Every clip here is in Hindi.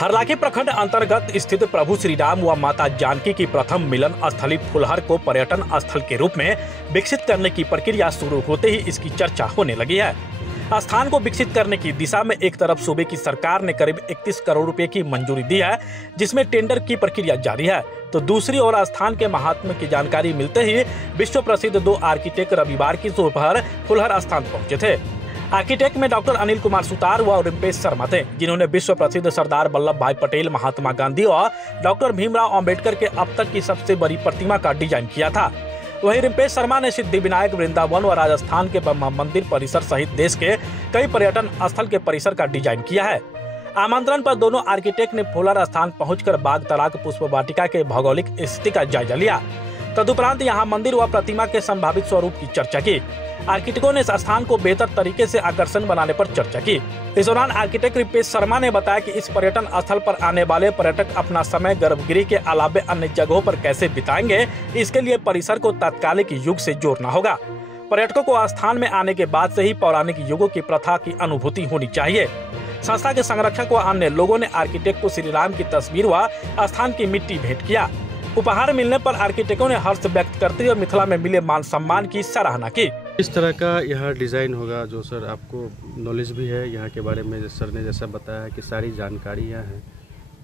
हरलाखी प्रखंड अंतर्गत स्थित प्रभु श्री राम व माता जानकी की प्रथम मिलन स्थली फुलहर को पर्यटन स्थल के रूप में विकसित करने की प्रक्रिया शुरू होते ही इसकी चर्चा होने लगी है। स्थान को विकसित करने की दिशा में एक तरफ सूबे की सरकार ने करीब 31 करोड़ रुपए की मंजूरी दी है, जिसमें टेंडर की प्रक्रिया जारी है, तो दूसरी ओर स्थान के महात्म्य की जानकारी मिलते ही विश्व प्रसिद्ध 2 आर्किटेक्ट रविवार की दोपहर फुलहर स्थान पहुंचे थे। आर्किटेक्ट में डॉक्टर अनिल कुमार सुतार व रिम्पेश शर्मा थे, जिन्होंने विश्व प्रसिद्ध सरदार वल्लभ भाई पटेल, महात्मा गांधी और डॉक्टर भीमराव अंबेडकर के अब तक की सबसे बड़ी प्रतिमा का डिजाइन किया था। वहीं रिम्पेश शर्मा ने सिद्धिविनायक, वृंदावन व राजस्थान के ब्रह्मा मंदिर परिसर सहित देश के कई पर्यटन स्थल के परिसर का डिजाइन किया है। आमंत्रण पर दोनों आर्किटेक्ट ने फुलहर स्थान पहुंचकर बाग तलाक पुष्प वाटिका के भौगोलिक स्थिति का जायजा लिया। तदुपरांत यहां मंदिर व प्रतिमा के संभावित स्वरूप की चर्चा की। आर्किटेक्टों ने स्थान को बेहतर तरीके से आकर्षण बनाने पर चर्चा की। इस दौरान आर्किटेक्ट रिम्पेश शर्मा ने बताया कि इस पर्यटन स्थल पर आने वाले पर्यटक अपना समय गर्भगृह के अलावे अन्य जगहों पर कैसे बिताएंगे, इसके लिए परिसर को तात्कालिक युग से जोड़ना होगा। पर्यटकों को स्थान में आने के बाद से ही पौराणिक युगों की प्रथा की अनुभूति होनी चाहिए। संस्था के संरक्षक व अन्य लोगों ने आर्किटेक्ट को श्री राम की तस्वीर व स्थान की मिट्टी भेंट किया। उपहार मिलने पर आर्किटेक्टों ने हर्ष व्यक्त करते हुए मिथिला में मिले मान सम्मान की सराहना की। इस तरह का यहाँ डिज़ाइन होगा, जो सर आपको नॉलेज भी है यहाँ के बारे में, सर ने जैसा बताया कि सारी जानकारी यहाँ है,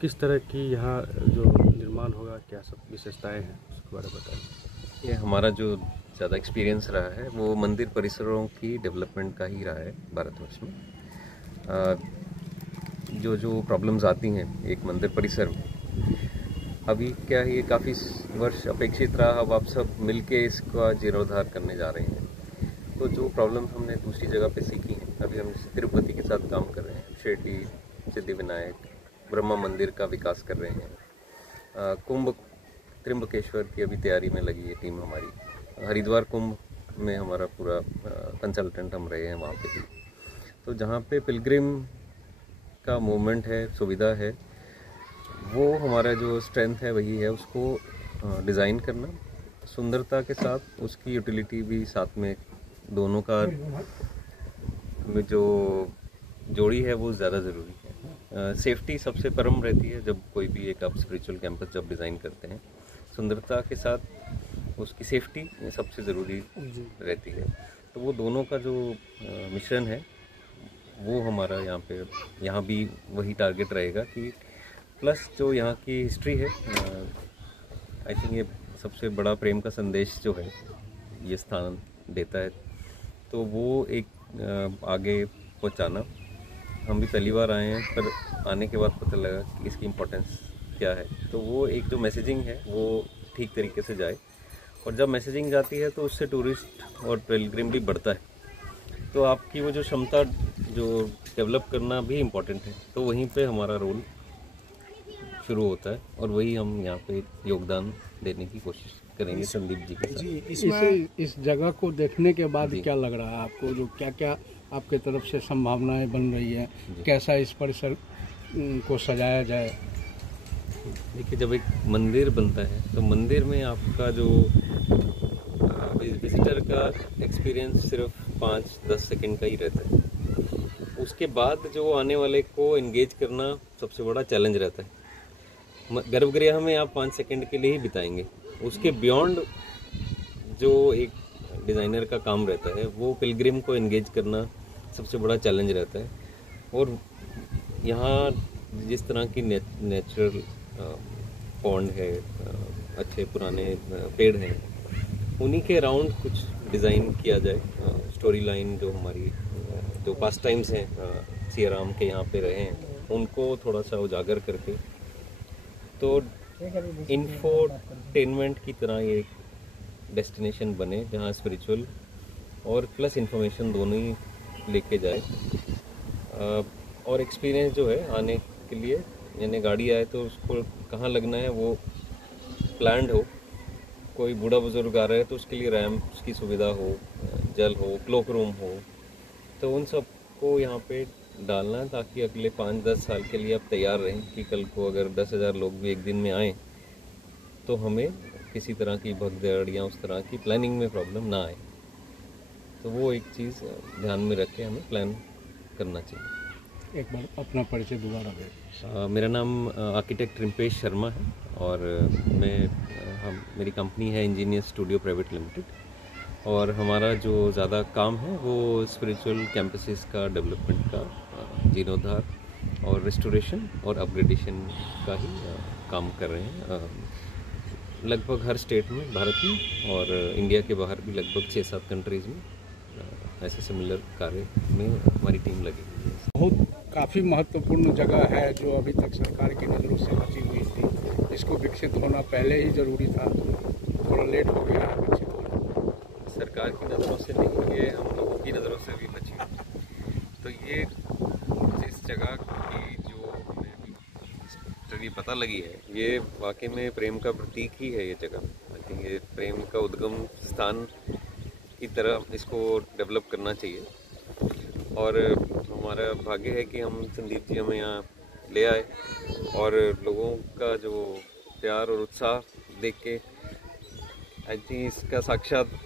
किस तरह की यहाँ जो निर्माण होगा, क्या सब विशेषताएं हैं, उसके बारे में बताइए। ये हमारा जो ज़्यादा एक्सपीरियंस रहा है वो मंदिर परिसरों की डेवलपमेंट का ही रहा है भारतवर्ष में। जो प्रॉब्लम्स आती हैं एक मंदिर परिसर में, अभी क्या है, ये काफ़ी वर्ष अपेक्षित रहा, अब आप सब मिलके इसका जीर्णोद्धार करने जा रहे हैं। तो जो प्रॉब्लम्स हमने दूसरी जगह पे सीखी हैं, अभी हम तिरुपति के साथ काम कर रहे हैं, शिरडी, सिद्धिविनायक, ब्रह्मा मंदिर का विकास कर रहे हैं, कुंभ त्र्यंबकेश्वर की अभी तैयारी में लगी है टीम हमारी, हरिद्वार कुंभ में हमारा पूरा कंसल्टेंट हम रहे हैं वहाँ पे भी। तो जहाँ पे पिलग्रिम का मूवमेंट है, सुविधा है, वो हमारा जो स्ट्रेंथ है वही है, उसको डिज़ाइन करना सुंदरता के साथ, उसकी यूटिलिटी भी साथ में, दोनों का जो जोड़ी है वो ज़्यादा ज़रूरी है। सेफ्टी सबसे परम रहती है जब कोई भी एक आप स्पिरिचुअल कैंपस जब डिज़ाइन करते हैं, सुंदरता के साथ उसकी सेफ्टी सबसे ज़रूरी रहती है। तो वो दोनों का जो मिश्रण है वो हमारा यहाँ भी वही टारगेट रहेगा कि प्लस जो यहाँ की हिस्ट्री है, आई थिंक ये सबसे बड़ा प्रेम का संदेश जो है ये स्थान देता है, तो वो एक आगे पहुँचाना। हम भी पहली बार आए हैं, पर आने के बाद पता लगा कि इसकी इम्पोर्टेंस क्या है, तो वो एक जो मैसेजिंग है वो ठीक तरीके से जाए, और जब मैसेजिंग जाती है तो उससे टूरिस्ट और पिलग्रिम भी बढ़ता है, तो आपकी वो जो क्षमता जो डेवलप करना भी इम्पोर्टेंट है, तो वहीं पे हमारा रोल शुरू होता है, और वही हम यहाँ पे योगदान देने की कोशिश करेंगे संदीप जी के साथ। इस जगह को देखने के बाद क्या लग रहा है आपको, जो क्या क्या आपके तरफ से संभावनाएं बन रही है, कैसा इस परिसर को सजाया जाए? देखिए, जब एक मंदिर बनता है तो मंदिर में आपका जो विजिटर का एक्सपीरियंस सिर्फ 5-10 सेकंड का ही रहता है, उसके बाद जो आने वाले को एंगेज करना सबसे बड़ा चैलेंज रहता है। गर्भगृह में आप 5 सेकंड के लिए ही बिताएंगे, उसके बियॉन्ड जो एक डिज़ाइनर का काम रहता है वो पिलग्रिम को एंगेज करना सबसे बड़ा चैलेंज रहता है। और यहाँ जिस तरह की नेचुरल पॉन्ड है, अच्छे पुराने पेड़ हैं, उन्हीं के अराउंड कुछ डिज़ाइन किया जाए। स्टोरी लाइन जो हमारी जो पास्ट टाइम्स हैं सिया राम के यहाँ पे रहे हैं, उनको थोड़ा सा उजागर करके, तो इंफोटेनमेंट की तरह ये एक डेस्टिनेशन बने जहाँ स्पिरिचुअल और प्लस इंफॉर्मेशन दोनों ही लेके जाए। और एक्सपीरियंस जो है आने के लिए, यानी गाड़ी आए तो उसको कहाँ लगना है वो प्लान्ड हो, कोई बूढ़ा बुजुर्ग आ रहा है तो उसके लिए रैंप की सुविधा हो, जल हो, क्लोक रूम हो, तो उन सब को यहाँ पे डालना है ताकि अगले 5-10 साल के लिए आप तैयार रहें कि कल को अगर 10,000 लोग भी एक दिन में आए तो हमें किसी तरह की भगदड़ या उस तरह की प्लानिंग में प्रॉब्लम ना आए। तो वो एक चीज़ ध्यान में रख के हमें प्लान करना चाहिए। एक बार अपना परिचय दोबारा दें। मेरा नाम आर्किटेक्ट रिम्पेश शर्मा है और मेरी कंपनी है इंजीनियर स्टूडियो प्राइवेट लिमिटेड और हमारा जो ज़्यादा काम है वो स्पिरिचुअल कैंपसेस का डेवलपमेंट का जीर्णोद्धार और रेस्टोरेशन और अपग्रेडेशन का ही काम कर रहे हैं। लगभग हर स्टेट में भारत में और इंडिया के बाहर भी लगभग 6-7 कंट्रीज़ में ऐसे सिमिलर कार्य में हमारी टीम लगी हुई है। बहुत काफ़ी महत्वपूर्ण जगह है जो अभी तक सरकार की नज़रों से बची हुई थी। इसको विकसित होना पहले ही ज़रूरी था, थोड़ा लेट हो गया है विकसित होना। सरकार की नज़रों से नहीं, ये हम लोगों की नज़रों से भी बची हुई। तो ये जिस जगह की जो हमें पता लगी है, ये वाकई में प्रेम का प्रतीक ही है। ये जगह आई थिंक ये प्रेम का उद्गम स्थान की तरह इसको डेवलप करना चाहिए और हमारा भाग्य है कि हम संदीप जी हमें यहाँ ले आए और लोगों का जो प्यार और उत्साह देख के आई थिंक इसका साक्षात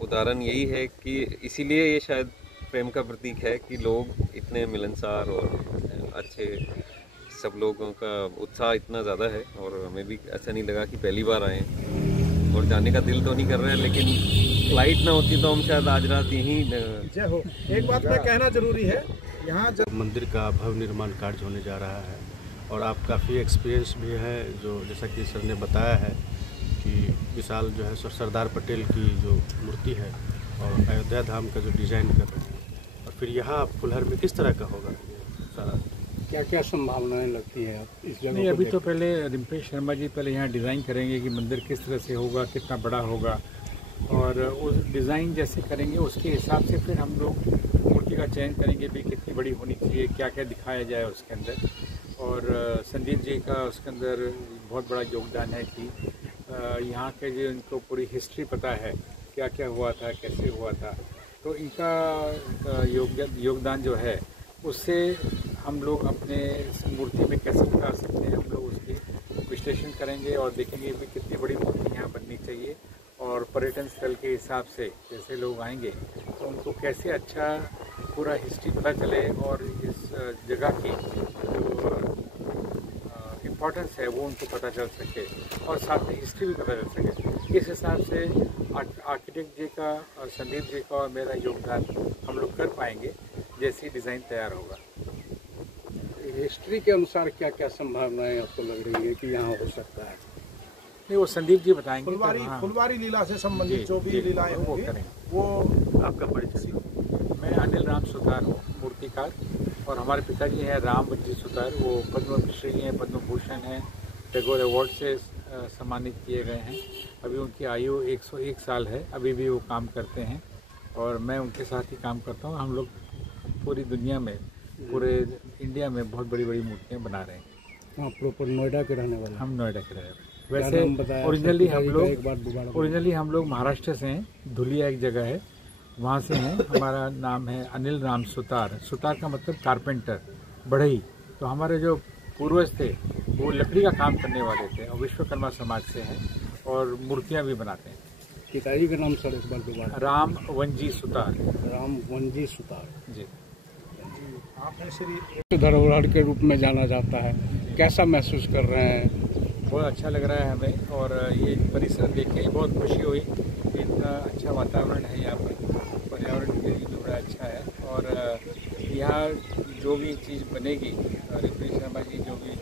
उदाहरण यही है कि इसीलिए ये शायद प्रेम का प्रतीक है कि लोग इतने मिलनसार और अच्छे, सब लोगों का उत्साह इतना ज़्यादा है और हमें भी ऐसा नहीं लगा कि पहली बार आए और जाने का दिल तो नहीं कर रहा है, लेकिन फ्लाइट ना होती तो हम शायद आज रात यहीं। जय हो। एक बात में कहना जरूरी है, यहाँ जब मंदिर का भव्य निर्माण कार्य होने जा रहा है और आप काफ़ी एक्सपीरियंस भी है, जो जैसा कि सर ने बताया है कि विशाल जो है सरदार पटेल की जो मूर्ति है और अयोध्या धाम का जो डिज़ाइन कर रहे हैं और फिर यहाँ फुलहर में किस तरह का होगा ये सारा, क्या क्या संभावनाएं लगती है इस जगह? नहीं, अभी तो पहले रिम्पेश शर्मा जी पहले यहाँ डिज़ाइन करेंगे कि मंदिर किस तरह से होगा, कितना बड़ा होगा और उस डिज़ाइन जैसे करेंगे उसके हिसाब से फिर हम लोग मूर्ति का चयन करेंगे भी कितनी बड़ी होनी चाहिए, क्या क्या दिखाया जाए उसके अंदर। और संदीप जी का उसके अंदर बहुत बड़ा योगदान है कि यहाँ के जो इनको पूरी हिस्ट्री पता है, क्या क्या हुआ था, कैसे हुआ था, तो इनका योगदान जो है उससे हम लोग अपने मूर्ति में कैसे उतार सकते हैं, हम लोग उसकी विश्लेषण करेंगे और देखेंगे कि कितनी बड़ी मूर्ति यहाँ बननी चाहिए और पर्यटन स्थल के हिसाब से जैसे लोग आएंगे तो उनको कैसे अच्छा पूरा हिस्ट्री पता चले और इस जगह की जो इम्पोर्टेंस है वो उनको पता चल सके और साथ में हिस्ट्री भी पता चल सके। इस हिसाब से आर्किटेक्ट जी का और संदीप जी का और मेरा योगदान हम लोग कर पाएंगे जैसी डिज़ाइन तैयार होगा। हिस्ट्री के अनुसार क्या क्या संभावनाएं आपको लग रही है कि यहाँ हो सकता है? नहीं, वो संदीप जी बताएंगे। फुलवारी लीला से संबंधित जो भी लीलाएं होंगी वो आपका परिचय। मैं अनिल राम सुतार हूँ, मूर्तिकार, और हमारे पिताजी हैं राम वंजी सुतार, वो पद्मश्री हैं, पद्म भूषण हैं, टैगोर अवार्ड से सम्मानित किए गए हैं। अभी उनकी आयु 101 साल है, अभी भी वो काम करते हैं और मैं उनके साथ ही काम करता हूँ। हम लोग पूरी दुनिया में, पूरे इंडिया में बहुत बड़ी बड़ी मूर्तियाँ बना रहे हैं। आप प्रॉपर नोएडा के रहने वाले? हम नोएडा के रहने वाले। वैसे ओरिजिनली हम लोग महाराष्ट्र से हैं, धुलिया एक जगह है, वहाँ से हैं। हमारा नाम है अनिल राम सुतार। सुतार का मतलब कारपेंटर, बढ़ई। तो हमारे जो पूर्वज थे वो लकड़ी का काम करने वाले थे और विश्वकर्मा समाज से हैं और मूर्तियाँ भी बनाते हैं। पिताजी का नाम सर एक बार दोबारा? राम वंजी सुतार। राम वंजी सुतार जी। आपने श्री धरोहर के रूप में जाना जाता है, कैसा महसूस कर रहे हैं? बहुत अच्छा लग रहा है हमें और ये परिसर देख के बहुत खुशी हुई। इतना अच्छा वातावरण है यहाँ पर, पर्यावरण के लिए भी बड़ा अच्छा है और यहाँ जो भी चीज़ बनेगी, रिम्पेश शर्मा जी जो भी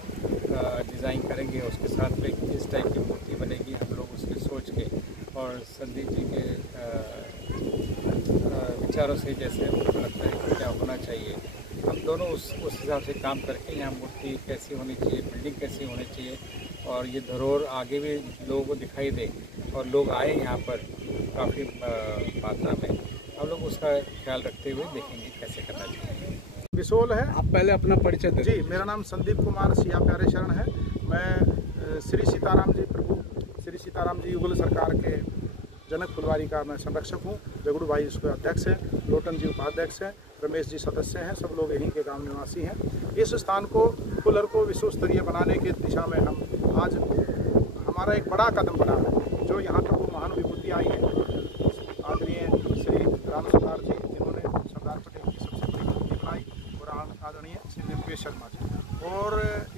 डिज़ाइन करेंगे उसके साथ में किस टाइप की मूर्ति बनेगी, हम लोग उसके सोच के और संदीप जी के विचारों से जैसे उनको लगता है कि क्या होना चाहिए, हम दोनों उस हिसाब से काम करके यहाँ मूर्ति कैसी होनी चाहिए, बिल्डिंग कैसी होनी चाहिए और ये धरोहर आगे भी लोगों को दिखाई दे और लोग आए यहाँ पर काफ़ी मात्रा में, हम लोग उसका ख्याल रखते हुए देखेंगे कैसे करना चाहिए। विशोल है। आप पहले अपना परिचय दें। जी, मेरा नाम संदीप कुमार सिया प्यारे शरण है। मैं श्री सीताराम जी प्रभु श्री सीताराम जी युगल सरकार के जनक फुलवारी का मैं संरक्षक हूँ। जगड़ू भाई उसके अध्यक्ष हैं, लोटन जी उपाध्यक्ष हैं, रमेश जी सदस्य हैं, सब लोग यहीं के गांव निवासी हैं। इस स्थान को फुलहर को विश्व स्तरीय बनाने की दिशा में हम आज हमारा एक बड़ा कदम बढ़ा है। जो यहाँ तक वो महान विभूति आई है आदरणीय श्री राम सुतार जी, जिन्होंने सरदार पटेल की सबसे बड़ी मूर्ति बनाई और आदरणीय श्री मुकेश शर्मा जी। और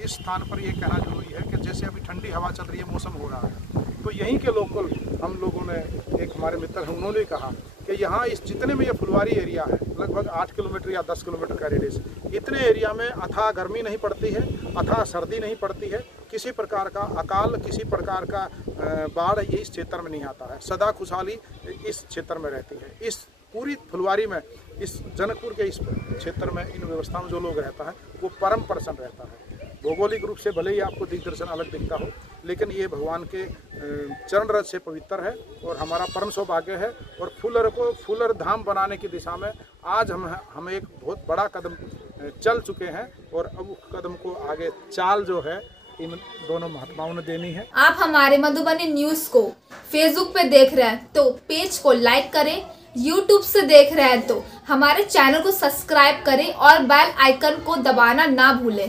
इस स्थान पर ये कहना जरूरी है कि जैसे अभी ठंडी हवा चल रही है, मौसम हो रहा है, तो यहीं के लोकल हम लोगों ने, एक हमारे मित्र हैं, उन्होंने कहा कि यहाँ इस जितने में ये फुलवारी एरिया है, लगभग 8 किलोमीटर या 10 किलोमीटर का रेडियस, इतने एरिया में अथाह गर्मी नहीं पड़ती है, अथाह सर्दी नहीं पड़ती है, किसी प्रकार का अकाल, किसी प्रकार का बाढ़ ये इस क्षेत्र में नहीं आता है। सदा खुशहाली इस क्षेत्र में रहती है। इस पूरी फुलवारी में, इस जनकपुर के इस क्षेत्र में, इन व्यवस्थाओं में जो लोग रहता है वो परम प्रसन्न रहता है। भौगोलिक रूप से भले ही आपको दिग्दर्शन अलग दिखता हो, लेकिन ये भगवान के चरण रज से पवित्र है और हमारा परम सौभाग्य है। और फुलर को फुलर धाम बनाने की दिशा में आज हम एक बहुत बड़ा कदम चल चुके हैं और अब उस कदम को आगे चाल जो है इन दोनों महात्माओं ने देनी है। आप हमारे मधुबनी न्यूज को फेसबुक पे देख रहे हैं तो पेज को लाइक करें, यूट्यूब से देख रहे हैं तो हमारे चैनल को सब्सक्राइब करें और बेल आइकन को दबाना ना भूलें।